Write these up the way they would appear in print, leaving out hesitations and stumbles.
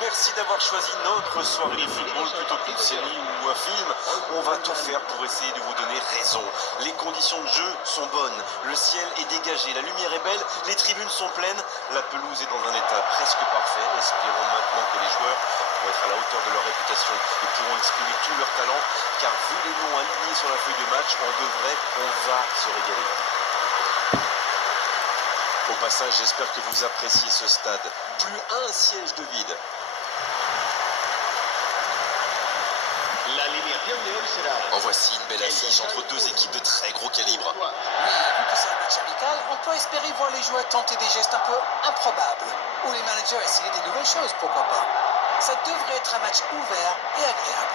Merci d'avoir choisi notre soirée de football plutôt qu'une série ou un film. On va tout faire pour essayer de vous donner raison. Les conditions de jeu sont bonnes, le ciel est dégagé, la lumière est belle, les tribunes sont pleines, la pelouse est dans un état presque parfait. Espérons maintenant que les joueurs vont être à la hauteur de leur réputation et pourront exprimer tout leur talent, car vu les noms alignés sur la feuille de match, on va se régaler. Au passage, j'espère que vous appréciez ce stade. Plus un siège de vide. En voici une belle affiche entre deux équipes de très gros calibre. Oui, vu que c'est un match amical, on peut espérer voir les joueurs tenter des gestes un peu improbables. Ou les managers essayer des nouvelles choses, pourquoi pas. Ça devrait être un match ouvert et agréable.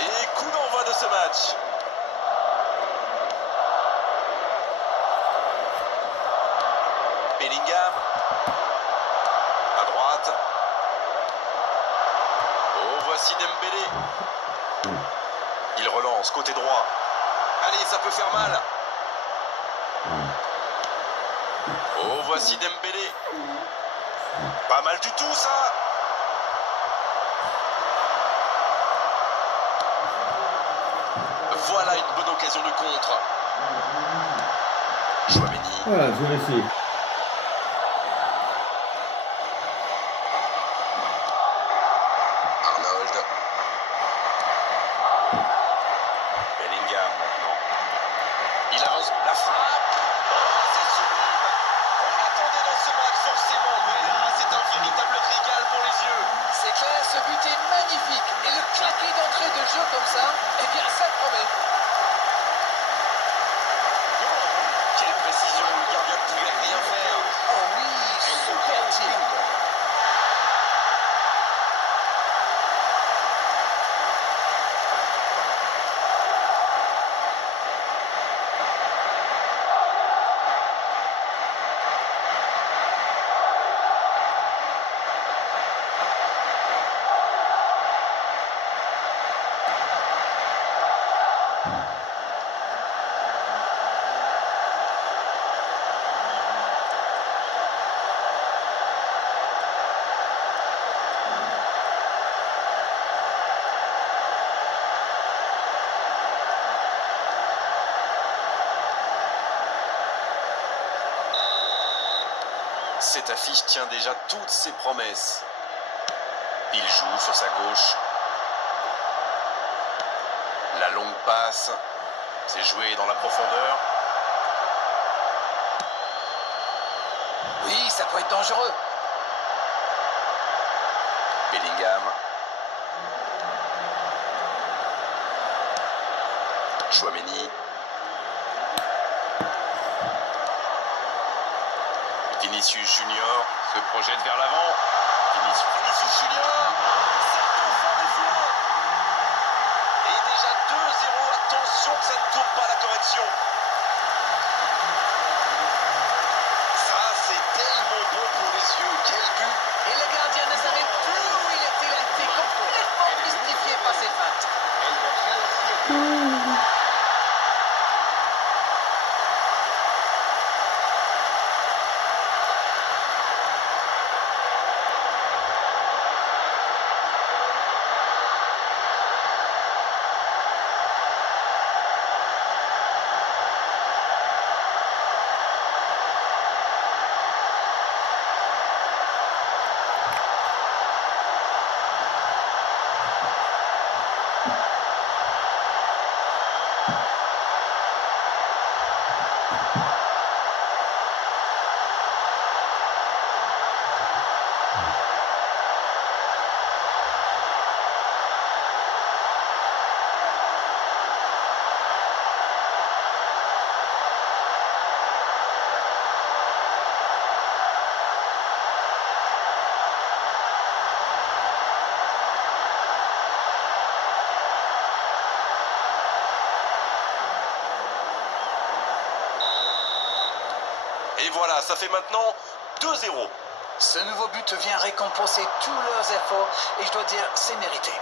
Et coup d'envoi de ce match. Bellingham. À droite. Oh, voici Dembélé. Il relance, côté droit. Allez, ça peut faire mal. Oh, voici Dembélé. Pas mal du tout, ça. Voilà une bonne occasion de contre. Chouameni. Voilà, je vais essayer. Arnold. Bellingham maintenant. Il avance. La frappe. Oh, c'est sublime. On l'attendait dans ce match forcément, mais là, c'est un véritable régal pour les yeux. C'est clair, ce but est magnifique. Et le claquer d'entrée de jeu comme ça, eh bien, ça promet. Quelle précision, le gardien ne pouvait rien faire. Oh oui, super tir. Cette affiche tient déjà toutes ses promesses. Il joue sur sa gauche. La longue passe. C'est joué dans la profondeur. Oui, ça peut être dangereux. Bellingham. Chouameni. Vinicius Junior se projette vers l'avant. Vinicius Junior. C'est au fond du filet. Et déjà 2-0. Attention que ça ne tourne pas la correction. Ça, c'est tellement bon pour les yeux. Quel but. Et le gardien ne savait plus où il était. Il a été complètement mystifié par ses feintes. Et voilà, ça fait maintenant 2-0. Ce nouveau but vient récompenser tous leurs efforts et je dois dire, c'est mérité.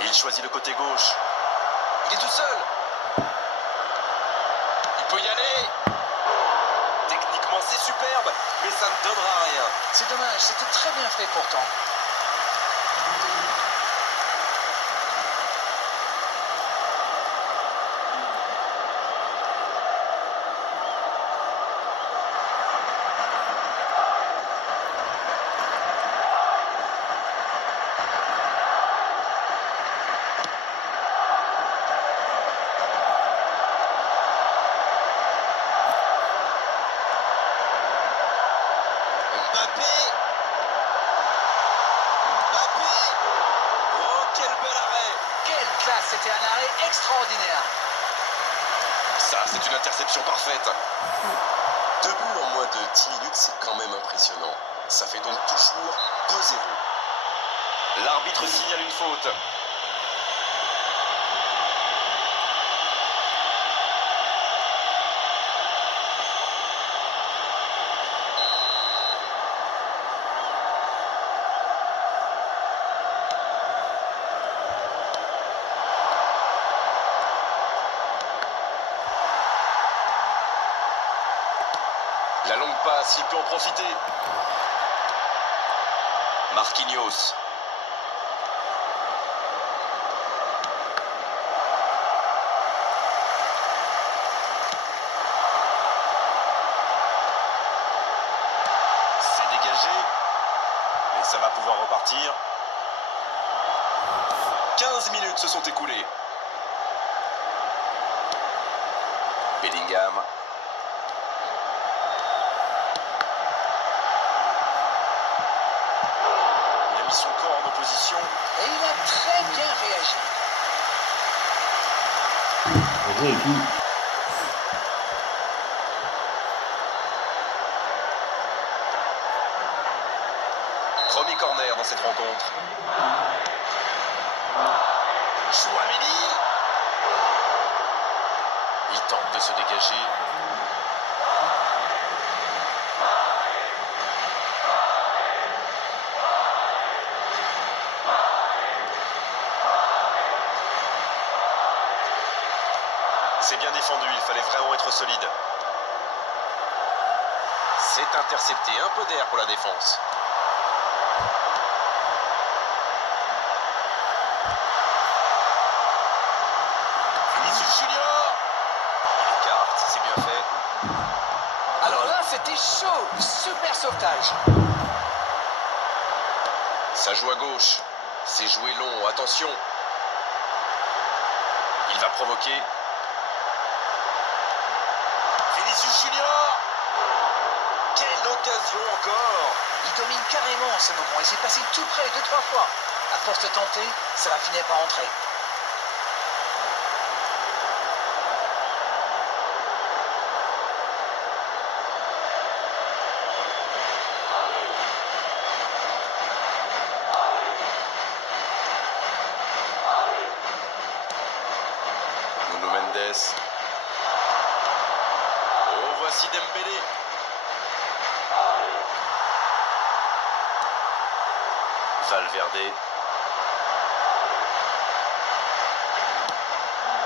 Il choisit le côté gauche. Il est tout seul. Il peut y aller. Techniquement, c'est superbe, mais ça ne donnera rien. C'est dommage, c'était très bien fait pourtant. Mbappé. Mbappé. Oh, quel bel arrêt. Quelle classe, c'était un arrêt extraordinaire. Ça, c'est une interception parfaite. 2 buts en moins de 10 minutes, c'est quand même impressionnant. Ça fait donc toujours 2-0. L'arbitre signale une faute. La longue passe, il peut en profiter. Marquinhos. C'est dégagé. Mais ça va pouvoir repartir. 15 minutes se sont écoulées. Bellingham. Il a mis son corps en opposition. Et il a très bien réagi. Premier corner dans cette rencontre. Chouameni. Il tente de se dégager. C'est bien défendu, il fallait vraiment être solide. C'est intercepté, un peu d'air pour la défense. Vinicius Junior. Il écarte, c'est bien fait. Alors là, c'était chaud. Super sauvetage. Ça joue à gauche. C'est joué long, attention. Il va provoquer. Vinicius Junior. Quelle occasion encore. Il domine carrément en ce moment. Il s'est passé tout près 2-3 fois. À force de tenter, ça va finir par entrer. Nuno Mendes. Oh, voici Dembélé. Valverde.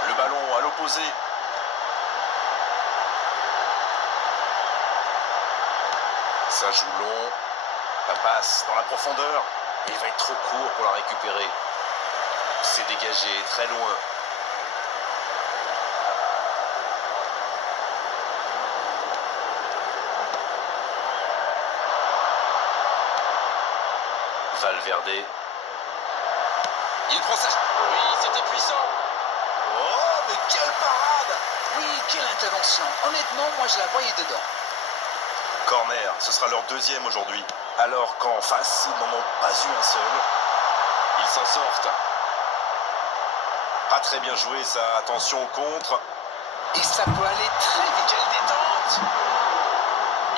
Le ballon à l'opposé. Ça joue long. La passe dans la profondeur. Et il va être trop court pour la récupérer. C'est dégagé très loin. Valverde. Il prend sa... Oui, c'était puissant. Oh, mais quelle parade! Oui, quelle intervention. Honnêtement, moi je la voyais dedans. Corner, ce sera leur deuxième aujourd'hui. Alors qu'en face, ils n'en ont pas eu un seul. Ils s'en sortent. Pas très bien joué ça, attention au contre. Et ça peut aller très vite. Quelle détente!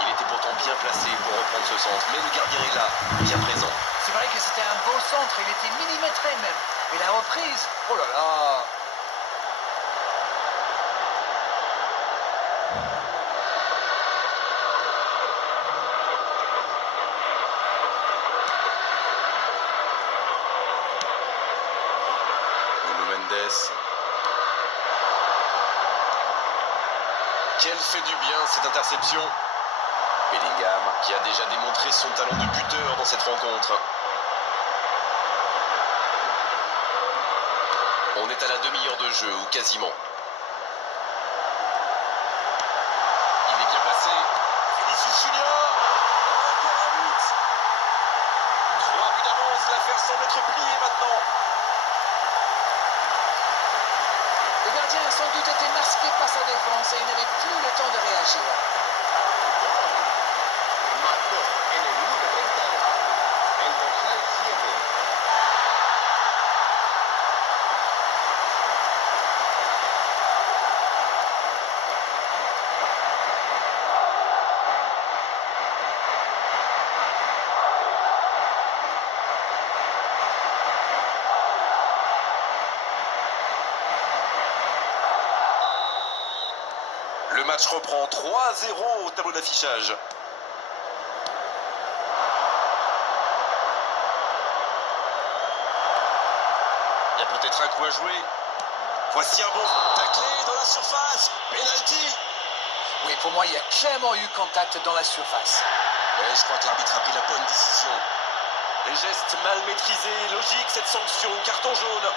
Il était pourtant bien placé pour reprendre ce centre, mais le gardien est là, bien présent. C'est vrai que c'était un beau centre, il était millimétré même. Et la reprise, oh là là. Mendes. Quelle fait du bien cette interception. Bellingham qui a déjà démontré son talent de buteur dans cette rencontre. On est à la demi-heure de jeu ou quasiment. Il est bien placé. Vinicius Junior. Encore un but. 3 buts d'avance. L'affaire semble être pliée maintenant. Le gardien a sans doute été masqué par sa défense et il n'avait plus le temps de réagir. Marcó en el minuto 30 el dorsal 7. Le match reprend 3-0 au tableau d'affichage. Il y a peut-être un coup à jouer. Voici un bon taclé dans la surface. Penalty. Oui, pour moi, il y a clairement eu contact dans la surface. Ouais, je crois que l'arbitre a pris la bonne décision. Les gestes mal maîtrisés, logique cette sanction, carton jaune.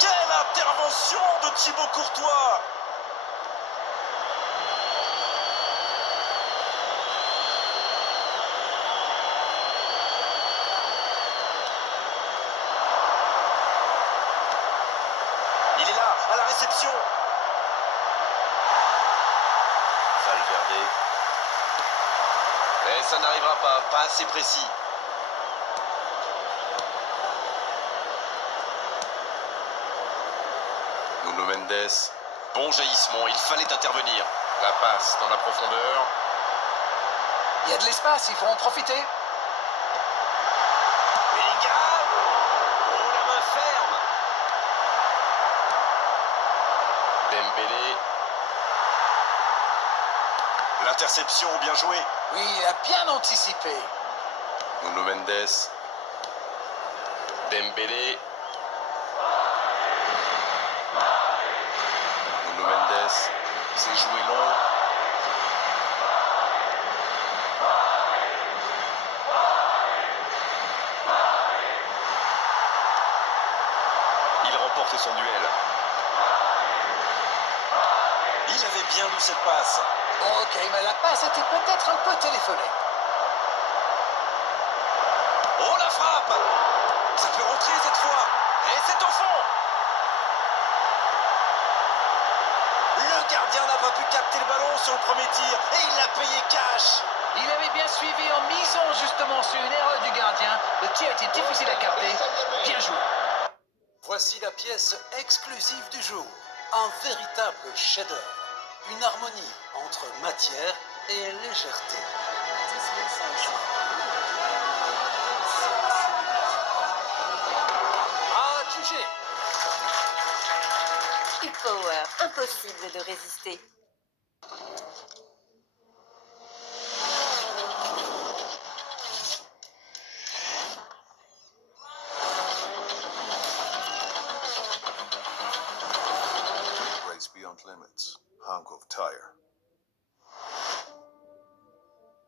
Quelle intervention de Thibaut Courtois! Il est là, à la réception. Valverde. Mais ça n'arrivera pas assez précis. Nuno Mendes. Bon jaillissement, il fallait intervenir. La passe dans la profondeur. Il y a de l'espace, il faut en profiter. Bellingham. Oh, la main ferme. Dembélé. L'interception, bien joué. Oui, il a bien anticipé. Nuno Mendes. Dembélé. Nuno Mendes. C'est joué long. Il remporte son duel. Il avait bien lu cette passe. Ok, mais la passe était peut-être un peu téléphonée. Oh la frappe! Ça peut rentrer cette fois. Et c'est au fond. Le gardien n'a pas pu capter le ballon sur le premier tir et il l'a payé cash. Il avait bien suivi en misant justement sur une erreur du gardien. Le tir était difficile à capter. Bien joué. Voici la pièce exclusive du jour. Un véritable chef-d'œuvre. Une harmonie entre matière et légèreté. À juger. Kick Power, impossible de résister. Race beyond limits. Hunk of tire.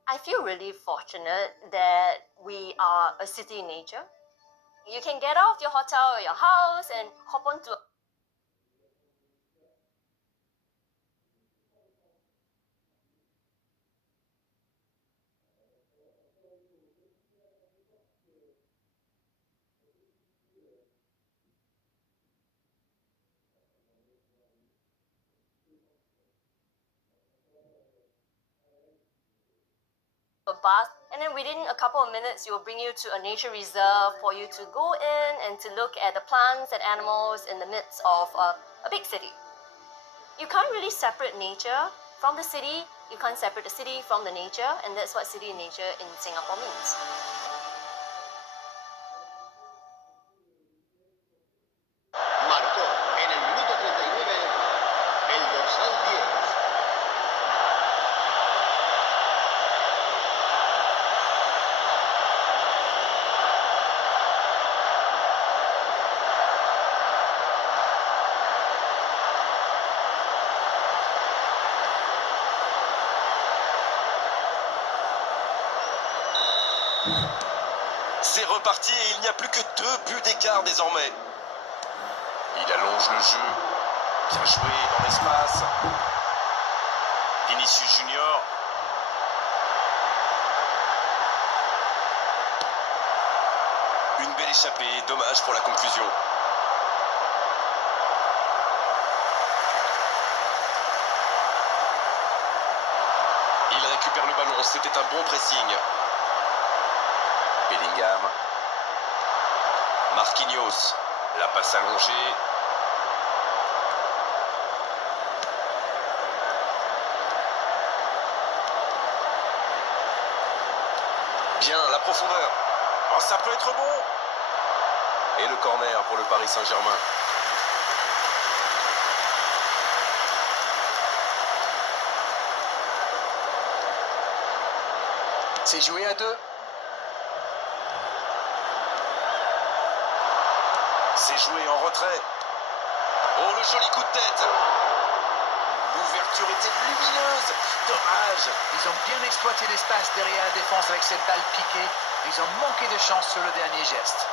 I feel really fortunate that we are a city in nature. You can get out of your hotel or your house and hop onto a bus, and then within a couple of minutes, it will bring you to a nature reserve for you to go in and to look at the plants and animals in the midst of a big city. You can't really separate nature from the city. You can't separate the city from the nature, and that's what city and nature in Singapore means. Marcó en el minuto 32 C'est reparti et il n'y a plus que 2 buts d'écart désormais. Il allonge le jeu. Bien joué dans l'espace. Vinicius Junior. Une belle échappée, dommage pour la conclusion. Il récupère le ballon, c'était un bon pressing. Bellingham. Marquinhos. La passe allongée. Bien, la profondeur. Oh, ça peut être bon. Et le corner pour le Paris Saint-Germain. C'est joué à 2. C'est joué en retrait. Oh, le joli coup de tête. L'ouverture était lumineuse. Dommage. Ils ont bien exploité l'espace derrière la défense avec cette balle piquée. Ils ont manqué de chance sur le dernier geste.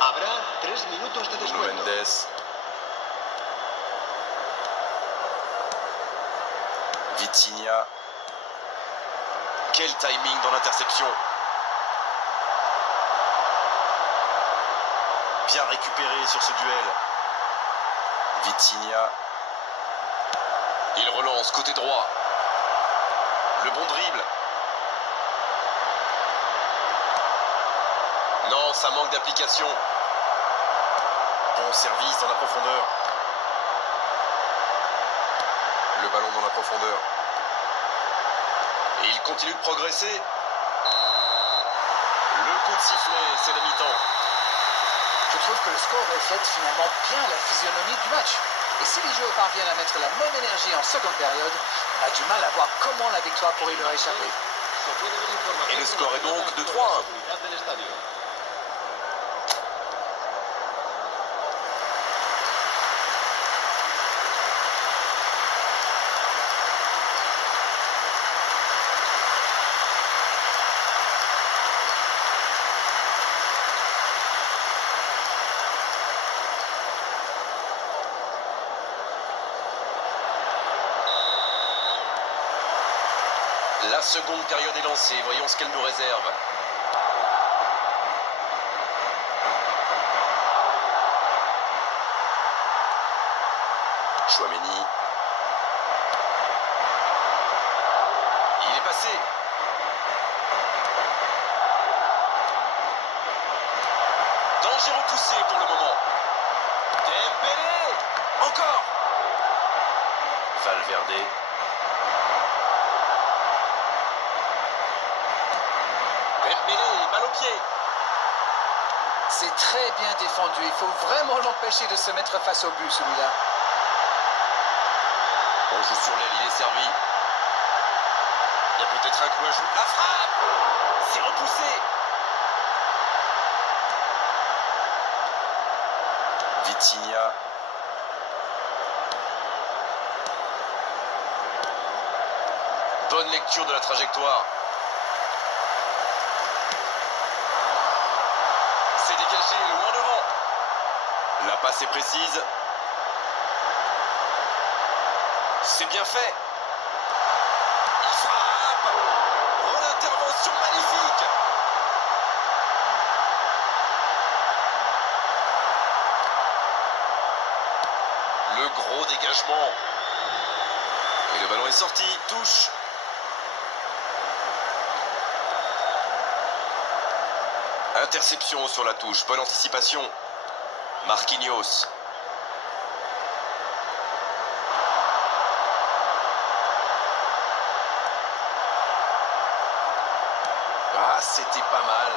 Habrá 3 minutos de Nuno descuento. Mendes. Vitinha. Quel timing dans l'interception. Bien récupéré sur ce duel. Vitinha. Il relance côté droit. Le bon dribble. Non, ça manque d'application. Bon service dans la profondeur. Le ballon dans la profondeur. Et il continue de progresser. Le coup de sifflet, c'est la mi-temps. Je trouve que le score reflète finalement bien la physionomie du match. Et si les joueurs parviennent à mettre la même énergie en seconde période, on a du mal à voir comment la victoire pourrait leur échapper. Se puede ver información Et le score est donc de sobre 3-1. la seguridad del estadio. La seconde période est lancée. Voyons ce qu'elle nous réserve. Chouameni. Il est passé. Danger repoussé pour le moment. Dembélé. Encore. Valverde. Dembélé, balle au pied. C'est très bien défendu. Il faut vraiment l'empêcher de se mettre face au but, celui-là. On joue sur l'aile, il est servi. Il y a peut-être un coup à jouer. La frappe. C'est repoussé. Vitinha. Bonne lecture de la trajectoire. C'est dégagé, loin devant. La passe est précise. C'est bien fait. Il frappe. Oh, l'intervention magnifique. Le gros dégagement. Et le ballon est sorti. Touche. Interception sur la touche. Bonne anticipation. Marquinhos. Ah, c'était pas mal,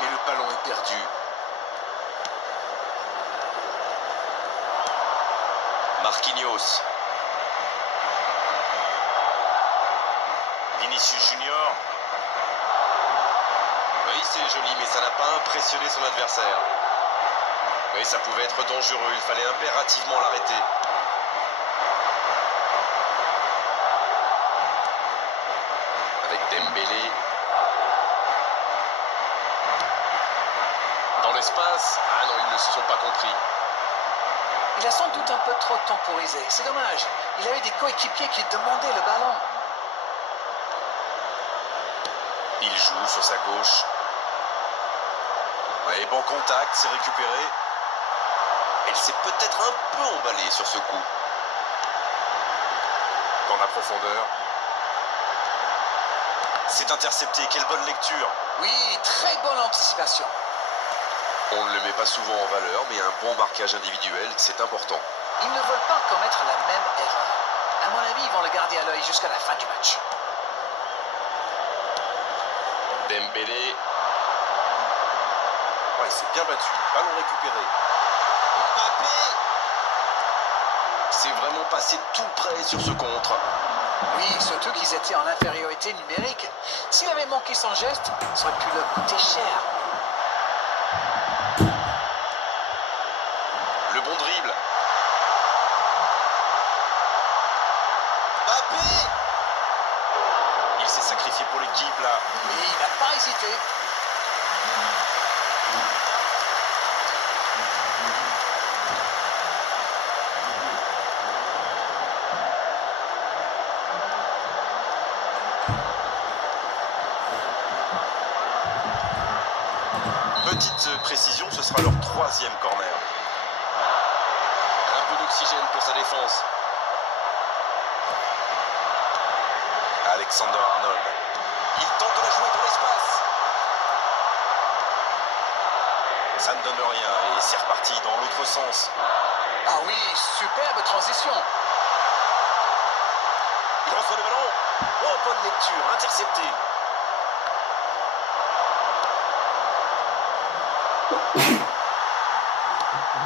mais le ballon est perdu. Marquinhos. Vinicius Junior. Oui, c'est joli, mais ça n'a pas impressionné son adversaire. Oui, ça pouvait être dangereux, il fallait impérativement l'arrêter. Avec Dembélé. l'espace. Ah non, ils ne se sont pas compris. Il a sans doute un peu trop temporisé. C'est dommage. Il avait des coéquipiers qui demandaient le ballon. Il joue sur sa gauche. Ouais, bon contact, c'est récupéré. Elle s'est peut-être un peu emballée sur ce coup. Dans la profondeur. C'est intercepté, quelle bonne lecture. Oui, très bonne anticipation. On ne le met pas souvent en valeur, mais un bon marquage individuel, c'est important. Ils ne veulent pas commettre la même erreur. À mon avis, ils vont le garder à l'œil jusqu'à la fin du match. Dembélé. Ouais, il s'est bien battu. Ballon récupéré. Mbappé. C'est vraiment passé tout près sur ce contre. Oui, surtout qu'ils étaient en infériorité numérique. S'il avait manqué son geste, ça aurait pu leur coûter cher. Le bon dribble. Mbappé. Il s'est sacrifié pour l'équipe là. Oui, il n'a pas hésité. Petite précision, ce sera leur 3e corner. Un peu d'oxygène pour sa défense. Alexander Arnold. Il tente de la jouer dans l'espace. Ça ne donne rien et c'est reparti dans l'autre sens. Ah oui, superbe transition. Il reçoit le ballon. Oh, bonne lecture, intercepté.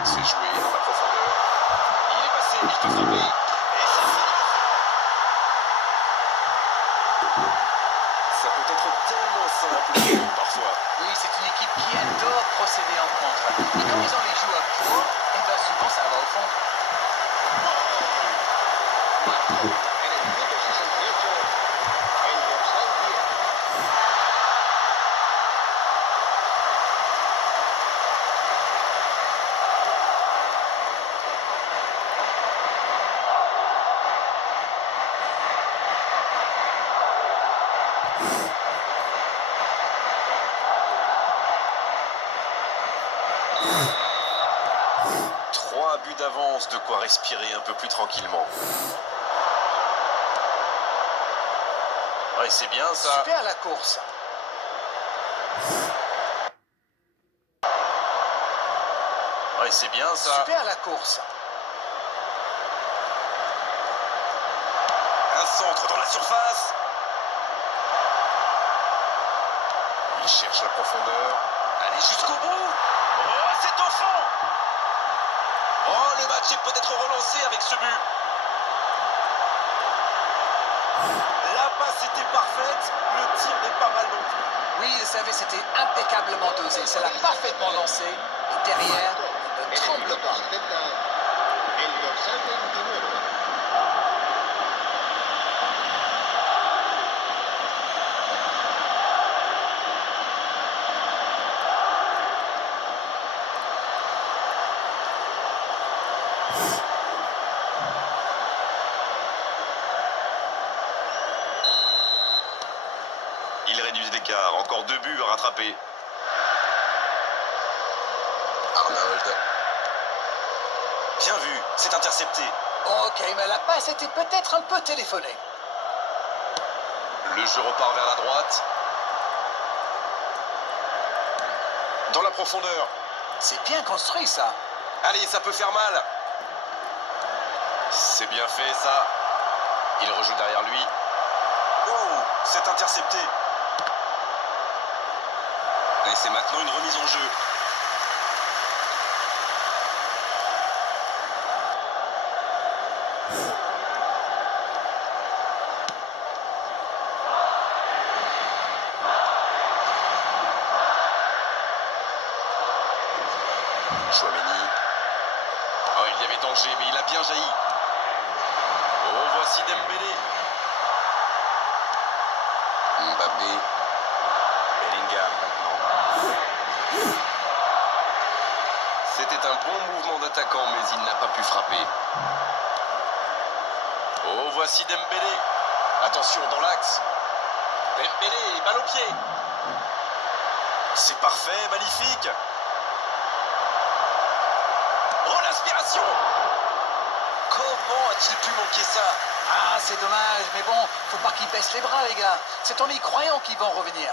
C'est joué dans la profondeur. Il est passé, il peut frapper. Et c'est fini. Ça peut être tellement simple parfois. Oui, c'est une équipe qui adore procéder en contre. Et comme ils ont les joueurs pour, et bien souvent ça va au fond. En el minuto 68, el dorsal 10. Trois buts d'avance, de quoi respirer un peu plus tranquillement. Ouais, c'est bien ça. Super la course. Ouais, c'est bien ça. Super la course. Un centre dans la surface. Il cherche la profondeur. Allez jusqu'au bout. Oh, c'est au fond. Oh, le match est peut-être relancé avec ce but. La passe était parfaite. Le tir n'est pas mal non plus. Oui, il savait, c'était impeccablement dosé. Ça l'a parfaitement lancé. Et derrière, En ne el tremble minuto pas. 70, el dorsal 29. Il réduit l'écart. Encore 2 buts à rattraper. Arnold. Bien vu. C'est intercepté. Ok, mais la passe était peut-être un peu téléphonée. Le jeu repart vers la droite. Dans la profondeur. C'est bien construit ça. Allez, ça peut faire mal. C'est bien fait ça. Il rejoue derrière lui. Oh, c'est intercepté. Et c'est maintenant une remise en jeu. Chouameni. Oh, il y avait danger, mais il a bien jailli. Oh, voici Dembélé. Mbappé. Bellingham maintenant. C'était un bon mouvement d'attaquant, mais il n'a pas pu frapper. Oh, voici Dembélé. Attention, dans l'axe. Dembélé, balle au pied. C'est parfait, magnifique. Oh, l'inspiration! Comment a-t-il pu manquer ça? Ah, c'est dommage, mais bon, faut pas qu'ils baissent les bras, les gars. C'est en y croyant qu'ils vont revenir.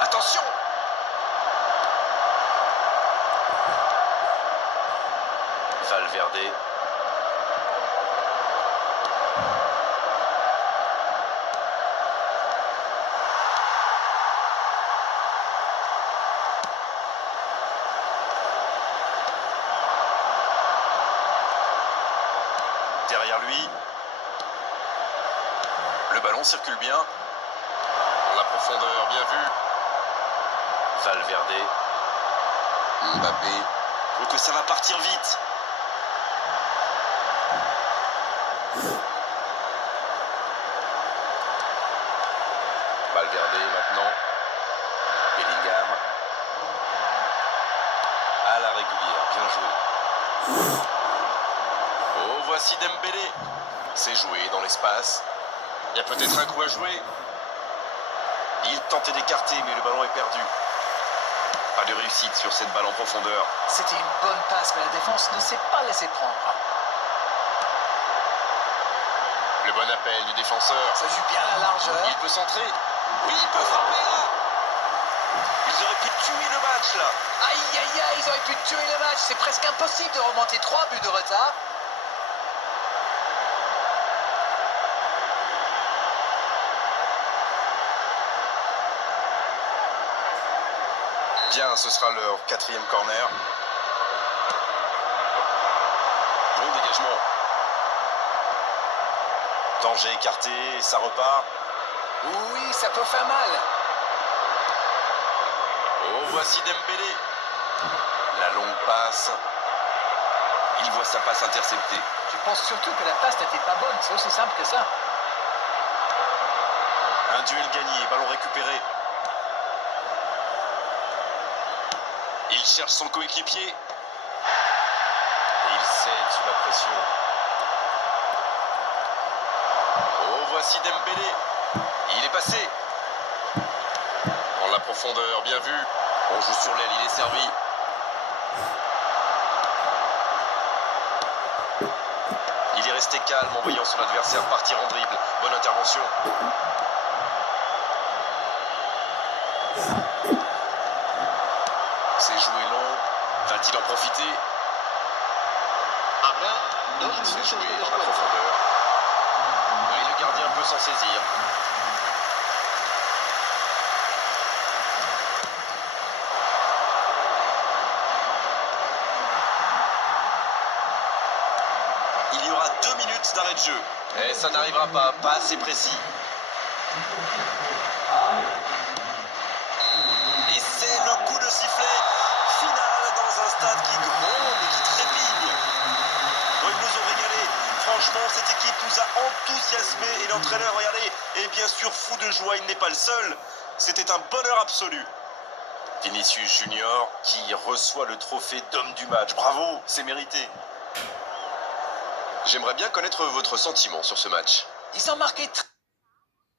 Attention! Valverde. Derrière lui. Le ballon circule bien. Dans la profondeur, bien vu. Valverde. Mbappé. Je trouve que ça va partir vite. Valverde maintenant. Bellingham. À la régulière, bien joué. Oh, voici Dembélé. C'est joué dans l'espace. Il y a peut-être un coup à jouer. Il tentait d'écarter, mais le ballon est perdu. Pas de réussite sur cette balle en profondeur. C'était une bonne passe, mais la défense ne s'est pas laissée prendre. Le bon appel du défenseur. Ça joue bien la largeur. Il peut centrer. Oui, il peut frapper là. Ils auraient pu tuer le match là. Aïe, aïe, aïe, ils auraient pu tuer le match. C'est presque impossible de remonter 3 buts de retard. Bien, ce sera leur 4e corner. Bon dégagement. Danger écarté, ça repart. Oui, ça peut faire mal. Oh, voici Dembélé. La longue passe. Il voit sa passe interceptée. Je pense surtout que la passe n'était pas bonne. C'est aussi simple que ça. Un duel gagné, ballon récupéré. Il cherche son coéquipier. Et il cède sous la pression. Oh, voici Dembélé. Il est passé. Dans la profondeur, bien vu. On joue sur l'aile, il est servi. Il est resté calme en voyant son adversaire partir en dribble. Bonne intervention. C'est joué long. Va-t-il en profiter? Habrá 2 C'est minutos joué de dans la descuento. profondeur. Mais le gardien peut s'en saisir. Il y aura 2 minutes d'arrêt de jeu. Et ça n'arrivera pas assez précis. Et c'est le coup de sifflet final dans un stade qui gronde et qui trépigne. Bon, ils nous ont régalé. Franchement, cette équipe nous a enthousiasmés et l'entraîneur, regardez, est bien sûr fou de joie, il n'est pas le seul. C'était un bonheur absolu. Vinicius Junior qui reçoit le trophée d'homme du match. Bravo, c'est mérité. J'aimerais bien connaître votre sentiment sur ce match. Ils ont marqué